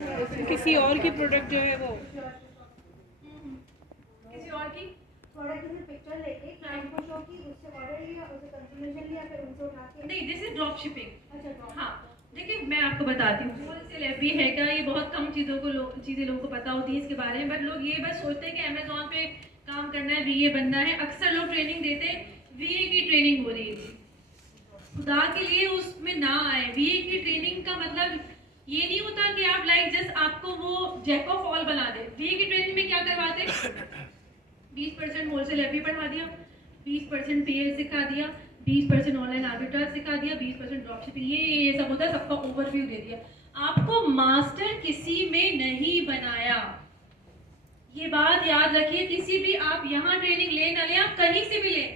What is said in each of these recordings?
किसी और की प्रोडक्ट जो है वो किसी और की प्रोडक्ट की पिक्चर लेके क्लाइंट को शो की, उससे ऑर्डर लिया, उससे कंफर्मेशन लिया, फिर उनसे उठा के। नहीं, दिस इज ड्रॉप शिपिंग। अच्छा, हाँ, देखिए मैं आपको बताती हूँ होलसेल एफबी है क्या, ये बहुत कम चीज़ें लोगों को पता होती है इसके बारे में। बट लोग ये बस सोचते हैं कि अमेजोन पे काम करना है, वीए बनना है। अक्सर लोग ट्रेनिंग देते हैं, वीए की ट्रेनिंग हो रही है, खुदा के लिए उसमें ना आए। वीए की ट्रेनिंग का मतलब ये नहीं होता कि आप लाइक जस्ट आपको वो जैक ऑफ ऑल बना दे। वीए की ट्रेनिंग में क्या करवाते, 20% होलसेल एफबी पढ़ा दिया, 20% पीएल सिखा दिया, 20% ऑनलाइन आर्बिट्राज सिखा दिया, 20% ड्रॉप शिपिंग, ये सब होता है। सबका ओवरव्यू दे दिया। आपको मास्टर किसी में नहीं बनाया, ये बात याद रखिए। किसी भी आप यहाँ ट्रेनिंग ले ना ले, आप कहीं से भी ले,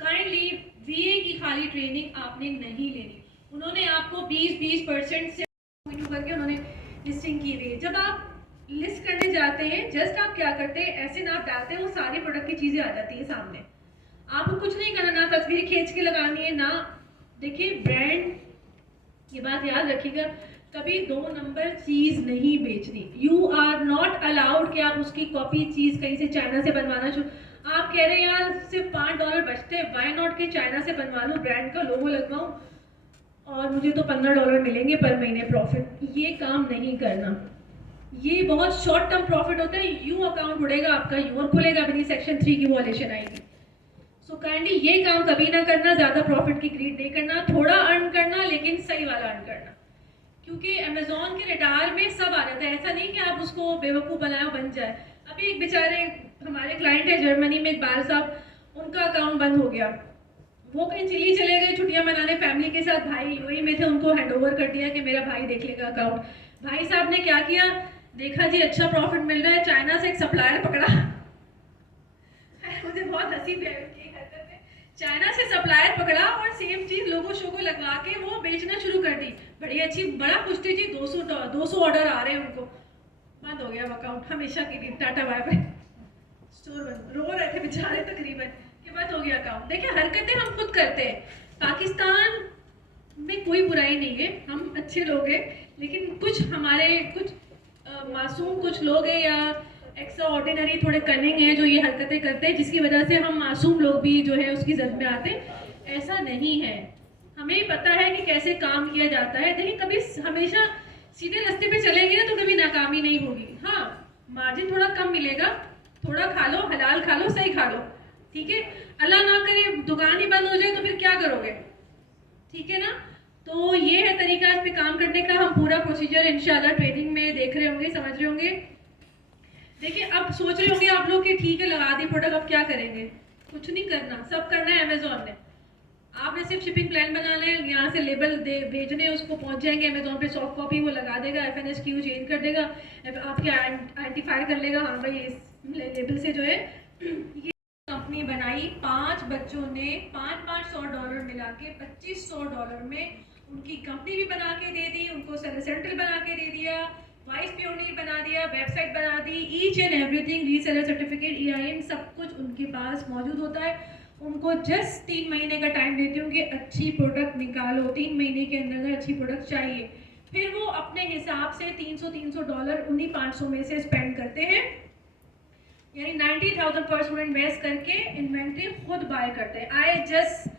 काइंडली वीए की खाली ट्रेनिंग आपने नहीं लेनी। उन्होंने आपको 20% से करके उन्होंने लिस्टिंग की हुई है। जब आप लिस्ट करने जाते हैं, जस्ट आप क्या करते हैं, ऐसे नाप डालते हैं, वो सारी प्रोडक्ट की चीजें आ जाती है सामने। आपको कुछ नहीं करना, ना तस्वीर खींच के लगानी है ना। देखिए ब्रांड, ये बात याद रखिएगा, कभी 2 नंबर चीज नहीं बेचनी। यू आर नॉट अलाउड कि आप उसकी कॉपी चीज कहीं से चाइना से बनवाना शुरू। आप कह रहे हैं यार सिर्फ $5 बचते हैं, वाई नॉट कि चाइना से बनवा लो, ब्रांड का लोगो लगवाऊं और मुझे तो $15 मिलेंगे पर महीने प्रॉफिट। ये काम नहीं करना, ये बहुत शॉर्ट टर्म प्रॉफिट होता है। यू अकाउंट उड़ेगा आपका, यूर खुलेगा भी नहीं, सेक्शन 3 की वॉलेशन आएगी। सो काइंडली ये काम कभी ना करना, ज्यादा प्रॉफिट की ग्रीड नहीं करना, थोड़ा अर्न करना लेकिन सही वाला अर्न करना। क्योंकि अमेजोन के रडार में सब आ जाता है, ऐसा नहीं कि आप उसको बेवकूफ़ बनाए बन जाए। अभी एक बेचारे हमारे क्लाइंट है जर्मनी में, इकबाल साहब, उनका अकाउंट बंद हो गया। वो कहीं चिली चले गए छुट्टियां मनाने फैमिली के साथ, भाई यूएई में थे, उनको हैंडओवर कर दिया कि मेरा भाई देख लेगा अकाउंट। भाई साहब ने क्या किया, देखा जी अच्छा प्रॉफिट मिल रहा है, चाइना से एक सप्लायर पकड़ा। मुझे बहुत हंसी भी आई उनकी हरकत में। चाइना से सप्लायर पकड़ा और सेम चीज लोगों शो को लगवा के वो बेचना शुरू कर दी। बड़ी अच्छी, बड़ा खुश थे जी, 200 ऑर्डर आ रहे हैं उनको। बंद हो गया अकाउंट हमेशा के लिए, टाटा बाय बाय, स्टोर बंद। रो रहे थे बेचारे तकरीबन कि बंद हो गया अकाउंट। देखिए हरकतें हम खुद करते हैं। पाकिस्तान में कोई बुराई नहीं है, हम अच्छे लोग हैं, लेकिन कुछ हमारे कुछ मासूम कुछ लोग हैं या एक्स्ट्रा ऑर्डिनरी थोड़े कनिंग हैं जो ये हरकतें करते हैं, जिसकी वजह से हम मासूम लोग भी जो है उसकी जद में आते हैं। ऐसा नहीं है, हमें पता है कि कैसे काम किया जाता है। देखिए कभी हमेशा सीधे रास्ते पे चलेंगे ना तो कभी नाकामी नहीं होगी। हाँ, मार्जिन थोड़ा कम मिलेगा, थोड़ा खा लो, हलाल खा लो, सही खा लो, ठीक है। अल्लाह ना करे दुकान ही बंद हो जाए तो फिर क्या करोगे, ठीक है ना। तो ये है तरीका इस पे काम करने का। हम पूरा प्रोसीजर इंशाल्लाह ट्रेनिंग में देख रहे होंगे, समझ रहे होंगे। देखिए अब सोच रहे होंगे आप लोग कि ठीक है लगा दी प्रोडक्ट, अब क्या करेंगे। कुछ नहीं करना, सब करना है अमेजोन ने। आपने सिर्फ शिपिंग प्लान बना लें, यहाँ से लेबल दे भेजने, उसको पहुँच जाएंगे अमेजोन पे, सॉफ्ट कॉपी वो लगा देगा, FNSQ चेंज कर देगा, आपके आइडेंटिफाई कर लेगा, हाँ भाई इस लेबल से जो है ये कंपनी बनाई। 5 बच्चों ने $500 मिला के $2500 में उनकी कंपनी भी बना के दे दी, उनको सेंट्रल बना के दे दिया, वाइस पियोनियर बना दिया, वेबसाइट बना दी, each and everything, reseller certificate, EIN सब कुछ उनके पास मौजूद होता है। उनको जस्ट 3 महीने का टाइम देती हूँ कि अच्छी प्रोडक्ट निकालो, 3 महीने के अंदर अच्छी प्रोडक्ट चाहिए। फिर वो अपने हिसाब से $300 उन्हीं 500 में से स्पेंड करते हैं, यानी 90,000 पर स्टूडेंट इन्वेस्ट करके इन्वेंट्री खुद बाय करते हैं। I just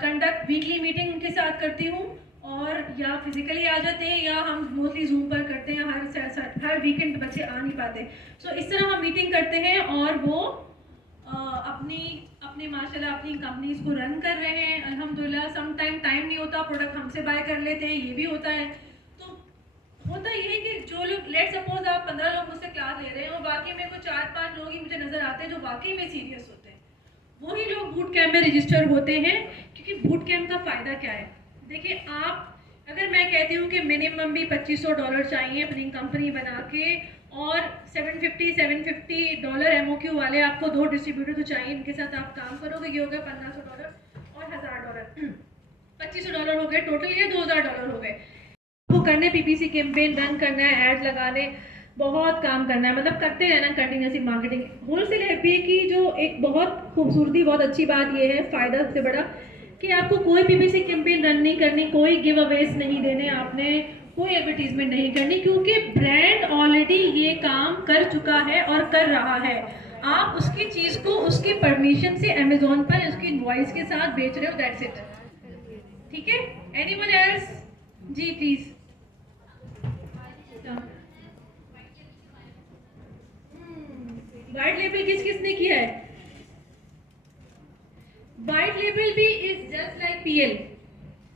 conduct weekly meeting उनके साथ करती हूँ, और या फिजिकली आ जाते हैं या हम मोस्टली जूम पर करते हैं, हर वीकेंड बच्चे आ नहीं पाते। सो इस तरह हम मीटिंग करते हैं और वो अपने माशाल्लाह अपनी कंपनीज को रन कर रहे हैं अल्हम्दुलिल्लाह। सम टाइम नहीं होता, प्रोडक्ट हमसे बाय कर लेते हैं, ये भी होता है। तो होता ये है कि जो लोग, लेट सपोज आप 15 लोग मुझसे क्लास ले रहे हैं और बाकी मेरे को 4-5 लोग ही मुझे नजर आते हैं जो वाकई में सीरियस होते हैं, वही लोग बूट कैंप में रजिस्टर होते हैं। क्योंकि बूट कैंप का फ़ायदा क्या है, देखिए आप, अगर मैं कहती हूँ कि मिनिमम भी $2500 चाहिए अपनी कंपनी बना के, और $750 MOQ वाले आपको 2 डिस्ट्रीब्यूटर तो चाहिए, इनके साथ आप काम करोगे, ये हो गया $1500 और $1000, $2500 हो गए टोटल, ये $2000 हो गए। वो करने PPC कैंपेन रन करना है, एड लगाने, बहुत काम करना है, मतलब करते रहना कंटिन्यूसली मार्केटिंग। होलसेल एफबीए की जो एक बहुत खूबसूरती, बहुत अच्छी बात ये है, फ़ायदा सबसे बड़ा, कि आपको कोई PPC कैंपेन रन नहीं करनी, कोई गिव अवेज नहीं देने आपने, कोई एडवर्टीजमेंट नहीं करनी, क्योंकि ब्रांड ऑलरेडी ये काम कर चुका है और कर रहा है। आप उसकी चीज़ को उसकी परमिशन से अमेजोन पर उसकी इनवॉइस के साथ बेच रहे हो, दैट्स इट। ठीक है, एनीवन एल्स? जी प्लीज। वाइट लेबल किस किस ने किया है? वाइट लेबल भी इज जस्ट लाइक पीएल,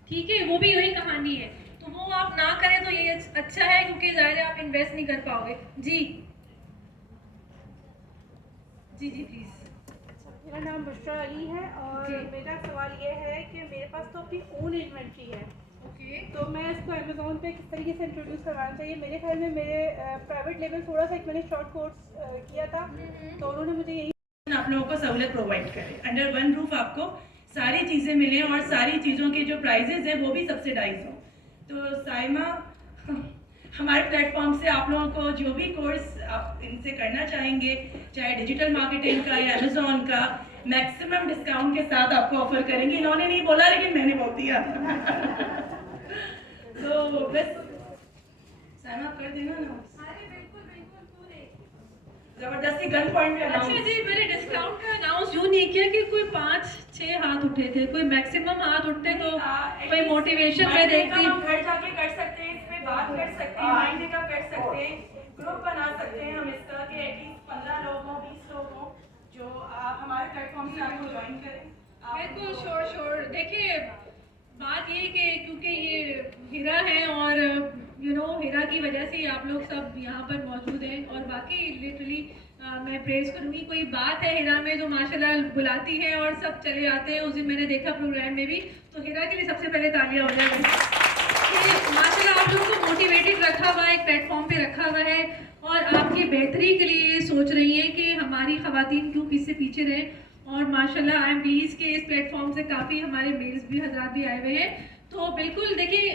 ठीक है, वो भी वही कहानी है। तो वो आप ना करें तो ये अच्छा है, क्योंकि जाहिर है आप इन्वेस्ट नहीं कर पाओगे। जी जी जी प्लीज। मेरा नाम बुशरा अली है और जी। मेरा सवाल ये है कि मेरे पास तो अपनी ओन इन्वेंट्री है, ओके, तो मैं इसको अमेज़ोन पे किस तरीके से इंट्रोड्यूस करवाना चाहिए? मेरे ख्याल में मेरे प्राइवेट लेवल थोड़ा सा एक मैंने शॉर्ट कोर्स किया था, तो उन्होंने मुझे यही आप लोगों को सहूलत प्रोवाइड करें, अंडर वन रूफ आपको सारी चीज़ें मिलें और सारी चीज़ों के जो प्राइजेज हैं वो भी सब्सिडाइज हों। तो साइमा, हमारे प्लेटफॉर्म से आप लोगों को जो भी कोर्स आप इनसे करना चाहेंगे, चाहे डिजिटल मार्केटिंग का या अमेजोन का, मैक्सिमम डिस्काउंट के साथ आपको ऑफर करेंगे। इन्होंने नहीं बोला लेकिन मैंने बोल दिया। तो बस साइमा आप कर देना ना, जबरदस्ती गन पॉइंट पे अच्छा अनाउंस। जी, मैंने डिस्काउंट का अनाउंस यूँ नहीं किया कि कोई 5-6 हाथ उठे थे, कोई मैक्सिमम हाथ उठते तो कोई मोटिवेशन में देखती। हम घर जाके कर सकते हैं, इस पे बात कर सकते हैं, माइंड मेकअप कर सकते हैं, ग्रुप बना सकते हैं हम इसका कि एटलीस्ट 15 लोग हों, 20 लोग हों, जो आप हमारे प्लेटफॉर्म से आपको ज्वाइन करें। बिल्कुल, श्योर। देखिए, बात ये कि क्योंकि ये हीरा है और हीरा की वजह से ही आप लोग सब यहाँ पर मौजूद हैं, और बाकी लिटरली मैं प्रेज करूँगी। कोई बात है हीरा में जो माशाल्लाह बुलाती है और सब चले आते हैं। उस दिन मैंने देखा प्रोग्राम में भी, तो हीरा के लिए सबसे पहले तालियां हो जाए कि माशाल्लाह आप लोगों को मोटिवेटेड रखा हुआ है, एक प्लेटफॉर्म पे रखा हुआ है, और आपकी बेहतरी के लिए सोच रही है कि हमारी खवातीन क्यों किससे पीछे रहे। और माशाल्लाह आई एम प्लीज के इस प्लेटफॉर्म से काफ़ी हमारे मेल्स भी हज़रात भी आए हुए हैं। तो बिल्कुल देखिए,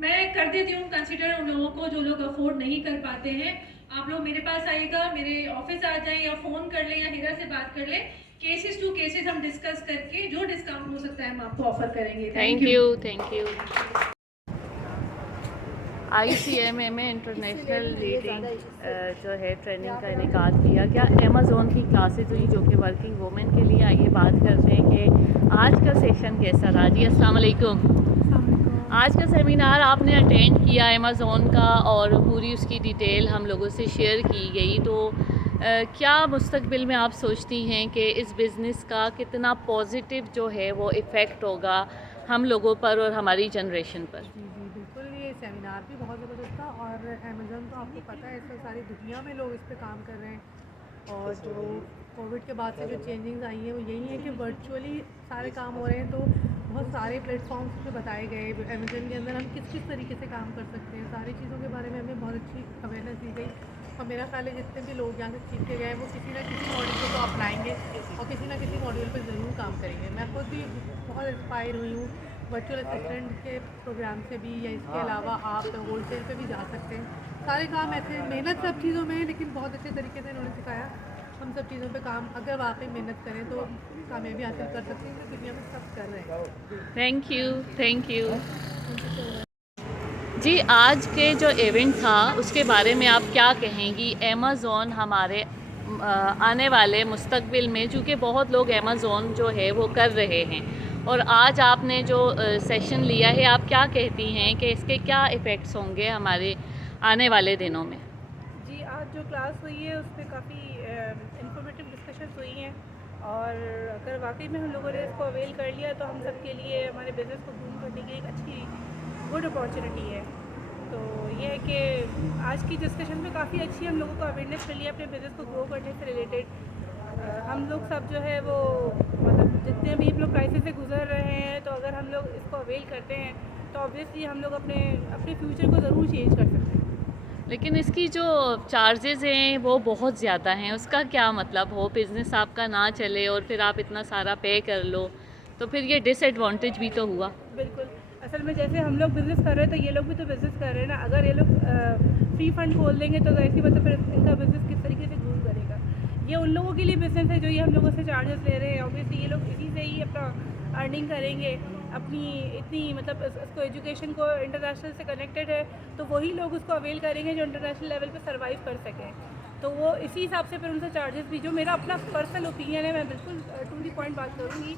मैं कर देती हूँ कंसिडर उन लोगों को जो लोग अफोर्ड नहीं कर पाते हैं। आप लोग मेरे पास आइएगा, मेरे ऑफिस आ जाएं या फ़ोन कर लें या हीरा से बात कर लें। केसेस टू केसेस हम डिस्कस करके जो डिस्काउंट हो सकता है हम आपको ऑफर करेंगे। Thank you. ICMA में इंटरनेशनल रीडिंग जो है ट्रेनिंग का इनेकाद किया गया। अमेज़ोन की क्लासेज हुई जो कि वर्किंग वुमेन के लिए। आइए बात करते हैं कि आज का सेशन कैसा रहा। जी अस्सलाम वालेकुम। आज का सेमिनार आपने अटेंड किया अमेज़ोन का और पूरी उसकी डिटेल हम लोगों से शेयर की गई। तो क्या मुस्तकबिल में आप सोचती हैं कि इस बिज़नेस का कितना पॉजिटिव जो है वो इफ़ेक्ट होगा हम लोगों पर और हमारी जनरेशन पर? जी बिल्कुल, ये सेमिनार भी बहुत ज़बरदस्त था। और अमेज़न तो आपको पता है इस पर सारी दुनिया में लोग इस पर काम कर रहे हैं, और जो कोविड के बाद से जो चेंजिंग्स आई हैं वो यही है कि वर्चुअली सारे काम हो रहे हैं। तो बहुत सारे प्लेटफॉर्म्स पे बताए गए अमेज़न के अंदर हम किस किस तरीके से काम कर सकते हैं, सारी चीज़ों के बारे में हमें बहुत अच्छी अवेयरनेस दी गई। और मेरा ख्याल है जितने भी लोग यहाँ से सीख के गए वो किसी ना किसी मॉड्यूल को तो अपनाएंगे और किसी ना किसी मॉड्यूल पर ज़रूर काम करेंगे। मैं खुद भी बहुत इंस्पायर हुई हूँ वर्चुअल असिस्टेंट के प्रोग्राम से भी, या इसके अलावा आप होलसेल पे भी जा सकते हैं। सारे काम ऐसे मेहनत सब चीज़ों में है, लेकिन बहुत अच्छे तरीके से इन्होंने सिखाया। हम सब चीज़ों पे काम अगर वाकई मेहनत करें तो कामयाबी हासिल कर सकते हैं, तो दुनिया में सब कर रहे हैं। Thank you. जी, आज के जो इवेंट था उसके बारे में आप क्या कहेंगी? अमेज़ोन हमारे आने वाले मुस्तकबिल में, चूँकि बहुत लोग अमेज़ोन जो है वो कर रहे हैं, और आज आपने जो सेशन लिया है, आप क्या कहती हैं कि इसके क्या इफ़ेक्ट्स होंगे हमारे आने वाले दिनों में? जी, आज जो क्लास हुई है उसमें काफ़ी इंफॉर्मेटिव डिस्कशंस हुई हैं, और अगर वाकई में हम लोगों ने इसको अवेल कर लिया तो हम सब के लिए हमारे बिज़नेस को बूम करने की एक अच्छी गुड अपॉर्चुनिटी है। तो ये है कि आज की डिस्कशन में काफ़ी अच्छी हम लोगों को अवेयरनेस मिली है अपने बिज़नेस को ग्रो करने से रिलेटेड। हम लोग सब जो है वो मतलब जितने भी हम लोग क्राइसिस से गुजर रहे हैं, तो अगर हम लोग इसको अवेल करते हैं तो ऑब्वियसली हम लोग अपने फ्यूचर को ज़रूर चेंज कर सकते हैं। लेकिन इसकी जो चार्जेज़ हैं वो बहुत ज़्यादा हैं, उसका क्या मतलब हो? बिज़नेस आपका ना चले और फिर आप इतना सारा पे कर लो, तो फिर ये डिसएडवांटेज भी तो हुआ। बिल्कुल, असल में जैसे हम लोग बिज़नेस कर रहे हैं तो ये लोग भी तो बिज़नेस कर रहे हैं ना। अगर ये लोग फ्री फंड खोल देंगे तो ऐसी मतलब फिर इनका बिज़नेस किस तरीके से ग्रो करेगा? ये उन लोगों के लिए बिज़नेस है जो ये हम लोगों से चार्जेस ले रहे हैं। ऑब्वियसली ये लोग इसी से ही अपना अर्निंग करेंगे। अपनी इतनी मतलब इसको एजुकेशन को इंटरनेशनल से कनेक्टेड है, तो वही लोग उसको अवेल करेंगे जो इंटरनेशनल लेवल पे सर्वाइव कर सकें। तो वो इसी हिसाब से फिर उनसे चार्जेस भी, जो मेरा अपना पर्सनल ओपिनियन है, मैं बिल्कुल टू दी पॉइंट बात करूँगी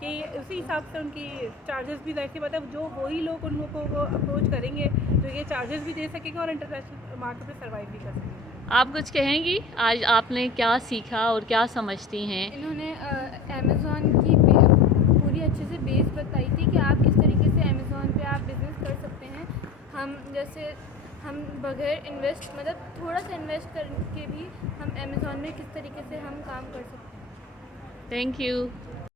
कि उसी हिसाब से उनकी चार्जेस भी ऐसे मतलब जो वही लोग उन लोगों को अप्रोच करेंगे तो ये चार्जेस भी दे सकेंगे और इंटरनेशनल मार्केट पे सर्वाइव भी कर सकेंगे। आप कुछ कहेंगी आज आपने क्या सीखा और क्या समझती हैं? इन्होंने अमेज़ॉन की पूरी अच्छे से बेस बताई थी कि आप किस तरीके से अमेज़ॉन पे आप बिज़नेस कर सकते हैं। हम बगैर इन्वेस्ट मतलब थोड़ा सा इन्वेस्ट करके भी हम अमेज़ॉन में किस तरीके से हम काम कर सकते हैं। Thank you.